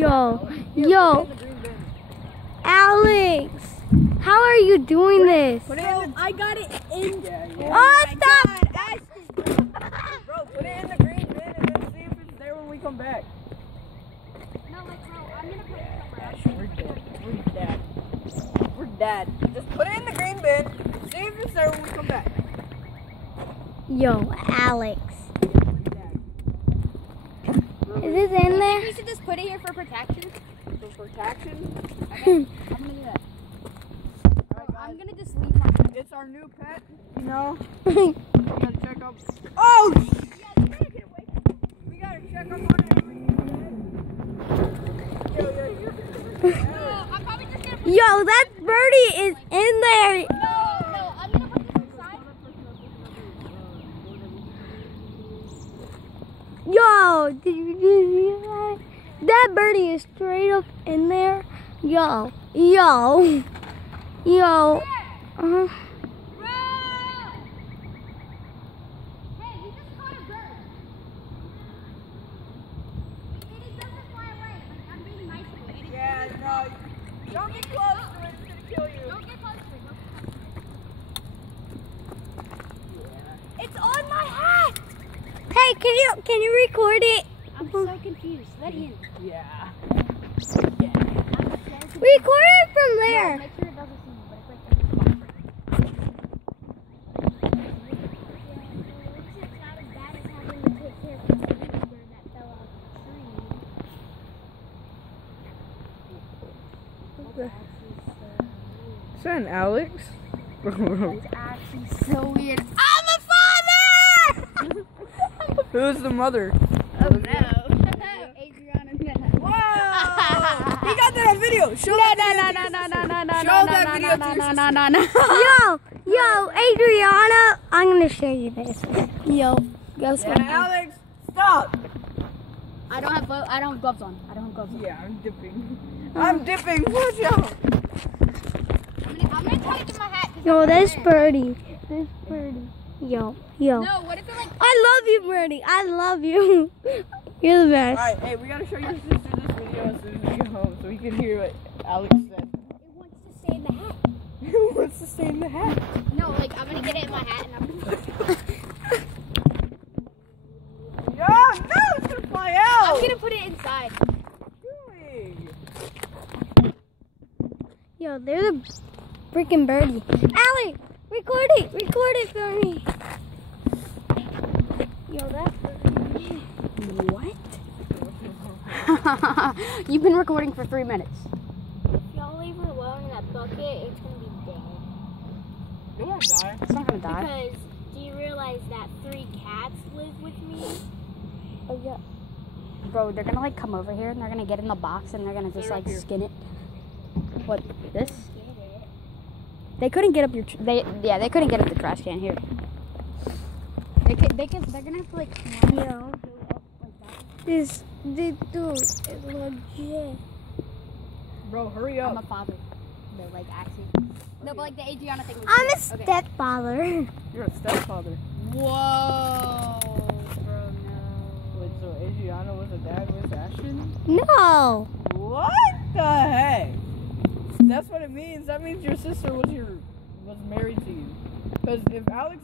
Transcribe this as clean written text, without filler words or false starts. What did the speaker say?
Yo, Alex, how are you doing this? I got it in. Oh, stop! Bro, put it in the green bin and then see if it's there when we come back. No, like, bro, I'm gonna put it We're dead. Just put it in the green bin. See if it's there when we come back. Yo, Alex. Is this in there? We should just put it here for protection. For protection? Okay, I'm gonna do that. Alright, I'm gonna just leave my pet. it's our new pet, you know? We gotta check up. Oh! Yeah, we gotta check up on it. I'm probably just gonna put Yo, that birdie is in there. No, I'm gonna put this inside. Yo, did you see that? That birdie is straight up in there. Yo. Uh-huh. Bro! Hey, you just caught a bird. It doesn't fly away. Like, I'm being nice to it. Yeah, no. Don't get close to it. It's gonna kill you. Don't get close to it. It's on my hat. Hey, can you record it? I'm so confused. Let it in. Yeah. Record it from there. Make sure it doesn't see me, but it's like it's not as bad as having to take care of the bird that fell out of the tree. Is that an Alex? It's actually so weird. I'm a father! Who's the mother? Oh no. Adriana. Whoa! He got that on video. Show that video. Yo, Adriana, I'm gonna show you this. Yo, go Yeah, Alex, stop. I don't have gloves on. Yeah, I'm dipping. I'm dipping. Watch out. I'm gonna try to get my hat. Yo, this birdie. Yo. No, what if it like I love you, birdie. I love you. You're the best. Alright, hey, we gotta show your sister this video as soon as we get home so we can hear what Alex said. it wants to stay in the hat? Who wants to stay in the hat? No, like I'm gonna get it in my hat and I'm gonna Yeah, no, it's gonna fly out. I'm gonna put it inside. What are you doing? Yo, there's a freaking birdie. Allie, record it for me. Yo, that birdie. What? You've been recording for 3 minutes. If y'all leave her alone in that bucket, it's gonna be dead. It won't die. It's not gonna die. Because do you realize that 3 cats live with me? Oh yeah. Bro, they're gonna like come over here and they're gonna get in the box and they're gonna just like skin it. What? This? They couldn't get up your. They couldn't get up the trash can here. They're gonna have to like. Yo. This dude is legit. Bro, hurry I'm up. a father. They're like actually. No, but like the Adriana thing. I'm a Okay. stepfather. You're a stepfather. Whoa, bro, no. Wait, so Adriana was a dad with Ashton? No. What the heck? That's what it means. That means your sister was married to you. Because if Alex